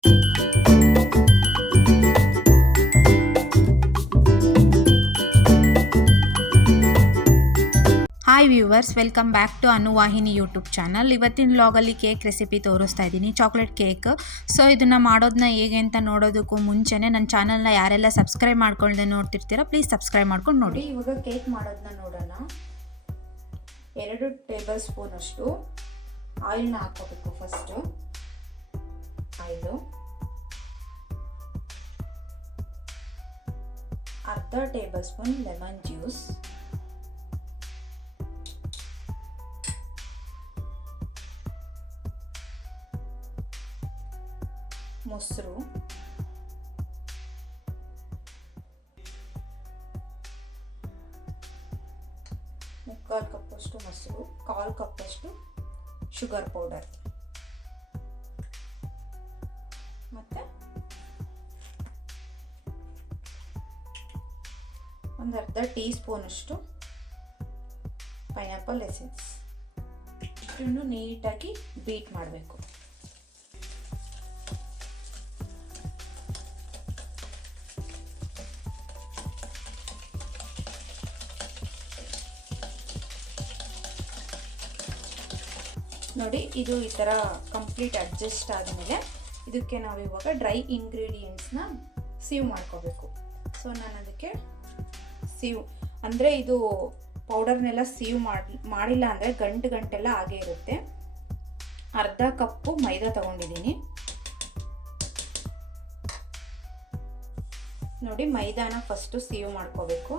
Hi viewers, welcome back to Anuvahini YouTube channel. ಇವತ್ತಿನ ವ್ಲಾಗಲ್ಲಿ cake recipe ತೋರಿಸ್ತಾ ಇದ್ದೀನಿ, ಚಾಕ್ಲೇಟ್ ಕೇಕ್. ಸೊ ಇದನ್ನು ಮಾಡೋದನ್ನ ಹೇಗೆ ಅಂತ ನೋಡೋದಕ್ಕೂ ಮುಂಚೆನೇ ನನ್ನ ಚಾನಲ್ನ ಯಾರೆಲ್ಲ ಸಬ್ಸ್ಕ್ರೈಬ್ ಮಾಡ್ಕೊಳ್ಳದೆ ನೋಡ್ತಿರ್ತೀರಾ ಪ್ಲೀಸ್ ಸಬ್ಸ್ಕ್ರೈಬ್ ಮಾಡ್ಕೊಂಡು ನೋಡಿ. ಇವಾಗ ಕೇಕ್ ಮಾಡೋದನ್ನ ನೋಡೋಣ. 2 ಟೇಬಲ್ ಸ್ಪೂನ್ ಅಷ್ಟು ಆಯಿಲ್ನ ಹಾಕೋಬೇಕು. ಫಸ್ಟು ಆಯಿಲು, ಅರ್ಧ ಟೇಬಲ್ ಸ್ಪೂನ್ ಲೆಮನ್ ಜ್ಯೂಸ್, ಮೊಸರು, ಮುಕ್ಕಾಲು ಕಪ್ಪಷ್ಟು ಮೊಸರು, 1/4 ಕಪ್ಪಷ್ಟು ಶುಗರ್ ಪೌಡರ್, ಮತ್ತು ಒಂದು ಅರ್ಧ ಟೀ ಸ್ಪೂನ್ ಅಷ್ಟು ಪೈನಾಪಲ್ ಎಸೆನ್ಸ್. ಇಷ್ಟನ್ನು ನೀಟಾಗಿ ಬೀಟ್ ಮಾಡಬೇಕು. ನೋಡಿ, ಇದು ಈ ಥರ ಕಂಪ್ಲೀಟ್ ಅಡ್ಜಸ್ಟ್ ಆದಮೇಲೆ ಇದಕ್ಕೆ ನಾವು ಇವಾಗ ಡ್ರೈ ಇಂಗ್ರೀಡಿಯೆಂಟ್ಸ್ನ ಸೀವ್ ಮಾಡ್ಕೋಬೇಕು. ಸೊ ನಾನು ಅದಕ್ಕೆ ಅಂದರೆ ಇದು ಪೌಡರ್ನೆಲ್ಲ ಸೀವ್ ಮಾಡಿಲ್ಲ ಅಂದರೆ ಗಂಟೆಲ್ಲ ಹಾಗೇ ಇರುತ್ತೆ. ಅರ್ಧ ಕಪ್ಪು ಮೈದಾ ತಗೊಂಡಿದ್ದೀನಿ. ನೋಡಿ, ಮೈದಾನ ಫಸ್ಟು ಸೀವ್ ಮಾಡ್ಕೋಬೇಕು.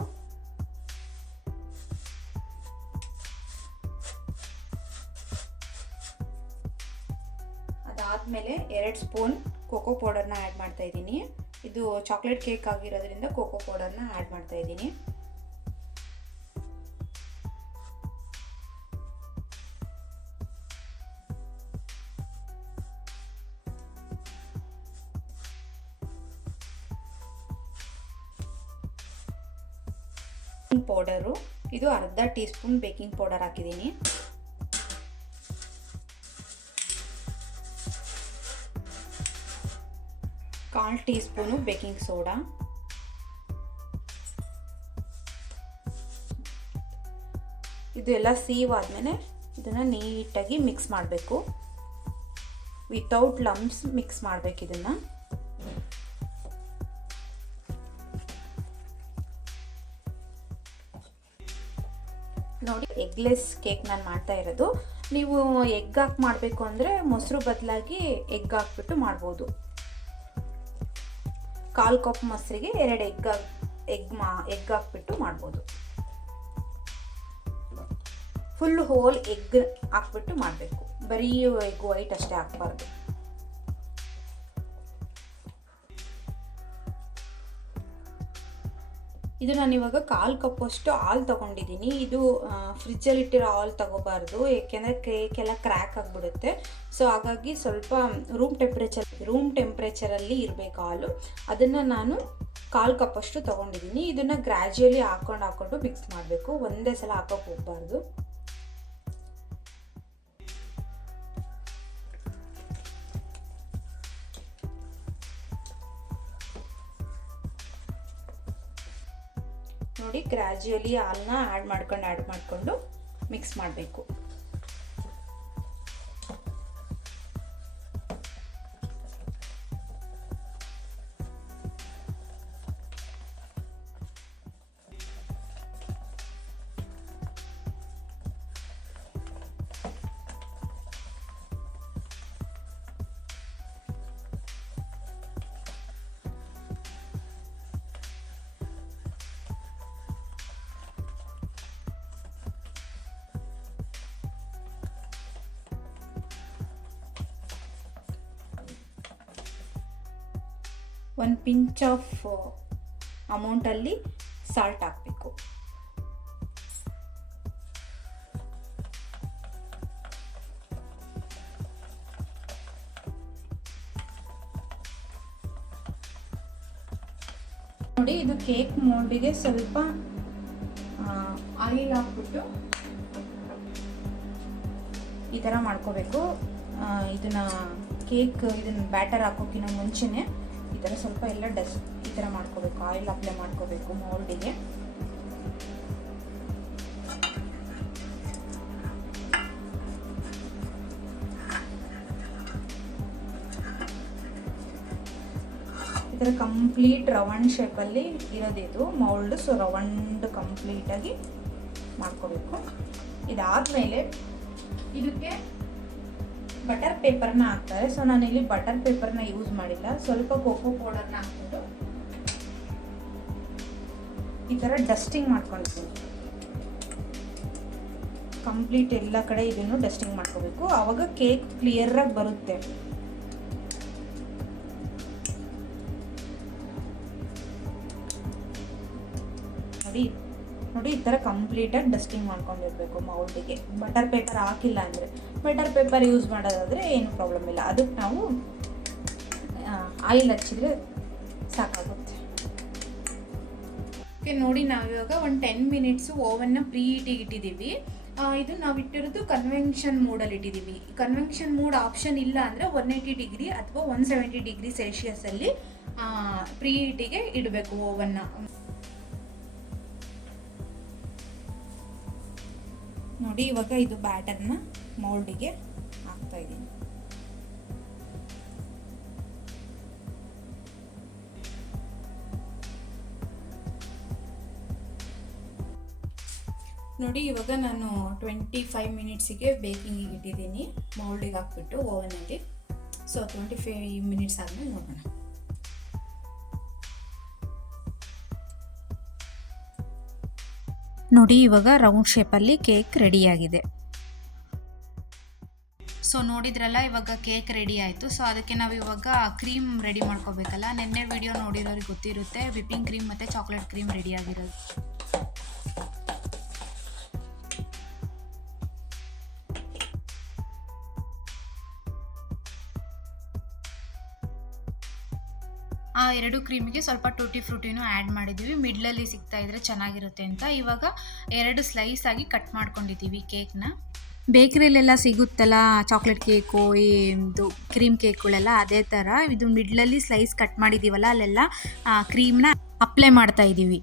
ಅದಾದಮೇಲೆ 2 ಸ್ಪೂನ್ ಕೋಕೋ ಪೌಡರ್ನ ಆ್ಯಡ್ ಮಾಡ್ತಾ ಇದ್ದೀನಿ. ಇದು ಚಾಕ್ಲೇಟ್ ಕೇಕ್ ಆಗಿರೋದ್ರಿಂದ ಕೋಕೋ ಪೌಡರ್ನ ಆ್ಯಡ್ ಮಾಡ್ತಾ ಇದ್ದೀನಿ. ಪೌಡರು, ಇದು ಅರ್ಧ ಟೀ ಸ್ಪೂನ್ ಬೇಕಿಂಗ್ ಪೌಡರ್ ಹಾಕಿದ್ದೀನಿ. ಕಾಲ್ ಟೀ ಸ್ಪೂನು ಬೇಕಿಂಗ್ ಸೋಡಾ, ಇದೆಲ್ಲ ಸೀವ್ ಆದಮೇಲೆ ಇದನ್ನು ನೀಟಾಗಿ ಮಿಕ್ಸ್ ಮಾಡಬೇಕು. ವಿತೌಟ್ ಲಂಪ್ಸ್ ಮಿಕ್ಸ್ ಮಾಡಬೇಕು ಇದನ್ನು. ನೋಡಿ, ಎಗ್ಲೆಸ್ ಕೇಕ್ ನಾನು ಮಾಡ್ತಾ ಇರೋದು. ನೀವು ಎಗ್ ಹಾಕಿ ಮಾಡಬೇಕು ಅಂದರೆ ಮೊಸರು ಬದಲಾಗಿ ಎಗ್ ಹಾಕ್ಬಿಟ್ಟು ಮಾಡ್ಬೋದು. 1/4 ಕಪ್ ಮೊಸರಿಗೆ 2 ಎಗ್ ಹಾಕ್ಬಿಟ್ಟು ಮಾಡ್ಬೋದು. ಫುಲ್ ಹೋಲ್ ಎಗ್ ಹಾಕ್ಬಿಟ್ಟು ಮಾಡಬೇಕು, ಬರೀ ಎಗ್ ವೈಟ್ ಅಷ್ಟೇ ಹಾಕ್ಬಾರ್ದು. ಇದು ನಾನು ಇವಾಗ 1/4 ಕಪ್ಪಷ್ಟು ಹಾಲು ತೊಗೊಂಡಿದ್ದೀನಿ. ಇದು ಫ್ರಿಜ್ಜಲ್ಲಿಟ್ಟಿರೋ ಹಾಲು ತೊಗೋಬಾರ್ದು, ಏಕೆಂದರೆ ಕೇಕೆಲ್ಲ ಕ್ರ್ಯಾಕ್ ಆಗಿಬಿಡುತ್ತೆ. ಸೊ ಹಾಗಾಗಿ ಸ್ವಲ್ಪ ರೂಮ್ ಟೆಂಪ್ರೇಚರಲ್ಲಿ ಇರಬೇಕು ಹಾಲು. ಅದನ್ನು ನಾನು 1/4 ಕಪ್ಪಷ್ಟು ತೊಗೊಂಡಿದ್ದೀನಿ. ಇದನ್ನು ಗ್ರ್ಯಾಜುಯಲಿ ಹಾಕ್ಕೊಂಡು ಮಿಕ್ಸ್ ಮಾಡಬೇಕು, ಒಂದೇ ಸಲ ಹಾಕೋಕೆ ಹೋಗಬಾರ್ದು. ನೋಡಿ, ಗ್ರ್ಯಾಜುಯಲಿ ಹಾಲನ್ನ ಆ್ಯಡ್ ಮಾಡ್ಕೊಂಡು ಮಿಕ್ಸ್ ಮಾಡಬೇಕು. ಒಂದು ಪಿಂಚ್ ಆಫ್ ಅಮೌಂಟಲ್ಲಿ ಸಾಲ್ಟ್ ಹಾಕಬೇಕು. ನೋಡಿ, ಇದು ಕೇಕ್ ಮೋಲ್ಡಿಗೆ ಸ್ವಲ್ಪ ಆಯಿಲ್ ಹಾಕ್ಬಿಟ್ಟು ಈ ಥರ ಮಾಡ್ಕೋಬೇಕು. ಇದನ್ನ ಕೇಕ್ ಇದನ್ನು ಬ್ಯಾಟರ್ ಹಾಕೋಕ್ಕಿಂತ ಮುಂಚೆನೇ ಈ ಥರ ಸ್ವಲ್ಪ ಎಲ್ಲ ಈ ಥರ ಮಾಡ್ಕೋಬೇಕು, ಆಯಿಲ್ ಅಪ್ಲೈ ಮಾಡ್ಕೋಬೇಕು ಮೌಲ್ಡಿಗೆ. ಈ ಥರ ಕಂಪ್ಲೀಟ್ ರೌಂಡ್ ಶೇಪಲ್ಲಿ ಇರೋದಿದು ಮೌಲ್ಡ್. ಸೊ ರೌಂಡ್ ಕಂಪ್ಲೀಟಾಗಿ ಮಾಡ್ಕೋಬೇಕು. ಇದಾದಮೇಲೆ ಇದಕ್ಕೆ ಬಟರ್ ಪೇಪರ್ನ ಹಾಕ್ತಾರೆ. ಸೊ ನಾನಿಲ್ಲಿ ಬಟರ್ ಪೇಪರ್ನ ಯೂಸ್ ಮಾಡಿಲ್ಲ, ಸ್ವಲ್ಪ ಕೋಕೋ ಪೌಡರ್ನ ಹಾಕ್ಬಿಟ್ಟು ಈ ಥರ ಡಸ್ಟಿಂಗ್ ಮಾಡ್ಕೊಂಡಿದ್ದೀನಿ. ಕಂಪ್ಲೀಟ್ ಎಲ್ಲ ಕಡೆ ಇದನ್ನು ಡಸ್ಟಿಂಗ್ ಮಾಡ್ಕೋಬೇಕು, ಆವಾಗ ಕೇಕ್ ಕ್ಲಿಯರಾಗಿ ಬರುತ್ತೆ. ನೋಡಿ ಈ ಥರ ಕಂಪ್ಲೀಟಾಗಿ ಡಸ್ಟಿಂಗ್ ಮಾಡ್ಕೊಂಡಿರ್ಬೇಕು ಮೌಲ್ಡಿಗೆ. ಬಟರ್ ಪೇಪರ್ ಹಾಕಿಲ್ಲ ಅಂದರೆ, ಬಟರ್ ಪೇಪರ್ ಯೂಸ್ ಮಾಡೋದಾದರೆ ಏನು ಪ್ರಾಬ್ಲಮ್ ಇಲ್ಲ, ಅದಕ್ಕೆ ನಾವು ಆಯಿಲ್ ಹಚ್ಚಿದ್ರೆ ಸಾಕಾಗುತ್ತೆ. ಓಕೆ, ನೋಡಿ ನಾವಿವಾಗ ಒಂದು 10 ಮಿನಿಟ್ಸು ಓವನ್ನ ಪ್ರೀ ಹೀಟಿಗೆ ಇಟ್ಟಿದ್ದೀವಿ. ಇದು ನಾವು ಇಟ್ಟಿರೋದು ಕನ್ವೆನ್ಷನ್ ಮೋಡಲ್ಲಿ ಇಟ್ಟಿದ್ದೀವಿ. ಕನ್ವೆನ್ಷನ್ ಮೋಡ್ ಆಪ್ಷನ್ ಇಲ್ಲ ಅಂದರೆ 180 ಡಿಗ್ರಿ ಅಥವಾ 170 ಡಿಗ್ರಿ ಸೆಲ್ಸಿಯಸ್ಸಲ್ಲಿ ಪ್ರೀ ಹೀಟಿಗೆ ಇಡಬೇಕು ಓವನ್ನ. ನೋಡಿ ಇವಾಗ ಇದು ಬ್ಯಾಟರ್ನ ಮೌಲ್ಡಿಗೆ ಹಾಕ್ತಾ ಇದ್ದೀನಿ. ನೋಡಿ ಇವಾಗ ನಾನು 25 ಮಿನಿಟ್ಸಿಗೆ ಬೇಕಿಂಗಿಗೆ ಇಟ್ಟಿದ್ದೀನಿ ಮೌಲ್ಡಿಗೆ ಹಾಕ್ಬಿಟ್ಟು ಓವನಲ್ಲಿ. ಸೊ 25 ಮಿನಿಟ್ಸ್ ಆದಮೇಲೆ ನೋಡೋಣ. ನೋಡಿ ಇವಾಗ ರೌಂಡ್ ಶೇಪಲ್ಲಿ ಕೇಕ್ ರೆಡಿಯಾಗಿದೆ. ಸೊ ನೋಡಿದ್ರಲ್ಲ, ಇವಾಗ ಕೇಕ್ ರೆಡಿ ಆಯಿತು. ಸೊ ಅದಕ್ಕೆ ನಾವು ಇವಾಗ ಕ್ರೀಮ್ ರೆಡಿ ಮಾಡ್ಕೋಬೇಕಲ್ಲ. ನಿನ್ನೆ ವಿಡಿಯೋ ನೋಡಿರೋರಿಗೆ ಗೊತ್ತಿರುತ್ತೆ, ವಿಪ್ಪಿಂಗ್ ಕ್ರೀಮ್ ಮತ್ತು ಚಾಕ್ಲೇಟ್ ಕ್ರೀಮ್ ರೆಡಿಯಾಗಿರೋದು. ಆ 2 ಕ್ರೀಮಿಗೆ ಸ್ವಲ್ಪ ಟೂಟಿ ಫ್ರೂಟಿನೂ ಆ್ಯಡ್ ಮಾಡಿದ್ದೀವಿ, ಮಿಡ್ಲಲ್ಲಿ ಸಿಗ್ತಾ ಇದ್ರೆ ಚೆನ್ನಾಗಿರುತ್ತೆ ಅಂತ. ಇವಾಗ 2 ಸ್ಲೈಸ್ ಆಗಿ ಕಟ್ ಮಾಡ್ಕೊಂಡಿದ್ದೀವಿ ಕೇಕ್ನ. ಬೇಕ್ರಿಲೆಲ್ಲ ಸಿಗುತ್ತಲ್ಲ ಚಾಕ್ಲೇಟ್ ಕೇಕು, ಇದು ಕ್ರೀಮ್ ಕೇಕ್ಗಳೆಲ್ಲ, ಅದೇ ಥರ ಇದು ಮಿಡ್ಲಲ್ಲಿ ಸ್ಲೈಸ್ ಕಟ್ ಮಾಡಿದ್ದೀವಲ್ಲ, ಅಲ್ಲೆಲ್ಲ ಕ್ರೀಮ್ನ ಅಪ್ಲೈ ಮಾಡ್ತಾ ಇದ್ದೀವಿ.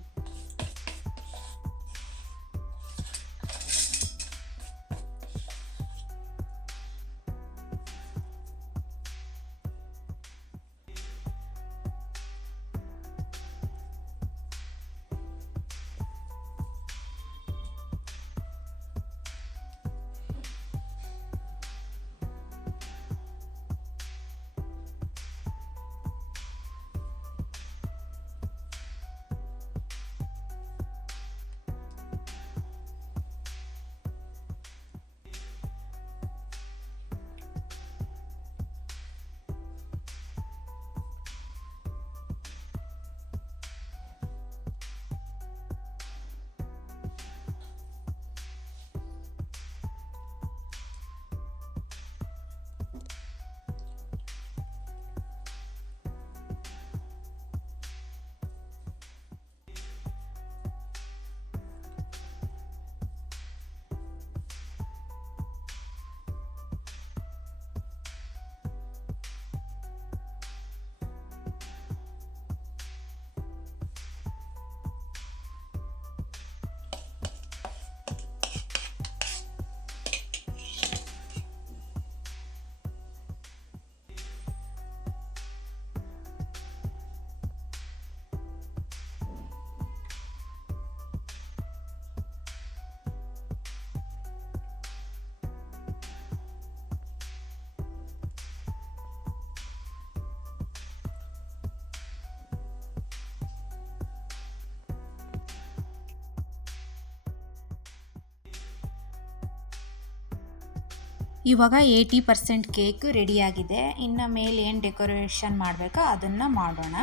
ಇವಾಗ 80% ಕೇಕ್ ರೆಡಿಯಾಗಿದೆ. ಇನ್ನು ಮೇಲೆ ಏನು ಡೆಕೋರೇಷನ್ ಮಾಡಬೇಕೋ ಅದನ್ನು ಮಾಡೋಣ.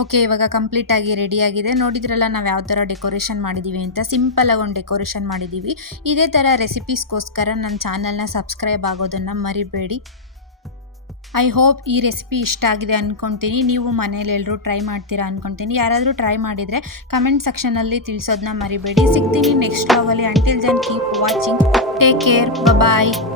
ಓಕೆ, ಇವಾಗ ಕಂಪ್ಲೀಟಾಗಿ ರೆಡಿಯಾಗಿದೆ. ನೋಡಿದ್ರಲ್ಲ ನಾವು ಯಾವ ಥರ ಡೆಕೋರೇಷನ್ ಮಾಡಿದ್ದೀವಿ ಅಂತ. ಸಿಂಪಲಾಗಿ ಒಂದು ಡೆಕೋರೇಷನ್ ಮಾಡಿದ್ದೀವಿ. ಇದೇ ಥರ ರೆಸಿಪೀಸ್ಗೋಸ್ಕರ ನನ್ನ ಚಾನಲ್ನ ಸಬ್ಸ್ಕ್ರೈಬ್ ಆಗೋದನ್ನು ಮರಿಬೇಡಿ. ಐ ಹೋಪ್ ಈ ರೆಸಿಪಿ ಇಷ್ಟ ಆಗಿದೆ ಅಂದ್ಕೊತೀನಿ. ನೀವು ಮನೇಲಿ ಎಲ್ಲರೂ ಟ್ರೈ ಮಾಡ್ತೀರಾ ಅಂದ್ಕೊತೀನಿ. ಯಾರಾದರೂ ಟ್ರೈ ಮಾಡಿದರೆ ಕಮೆಂಟ್ ಸೆಕ್ಷನಲ್ಲಿ ತಿಳಿಸೋದನ್ನ ಮರಿಬೇಡಿ. ಸಿಗ್ತೀನಿ ನೆಕ್ಸ್ಟ್ ವ್ಲಾಗಲ್ಲಿ. Until then keep watching. Take care. ಬಾಯ್.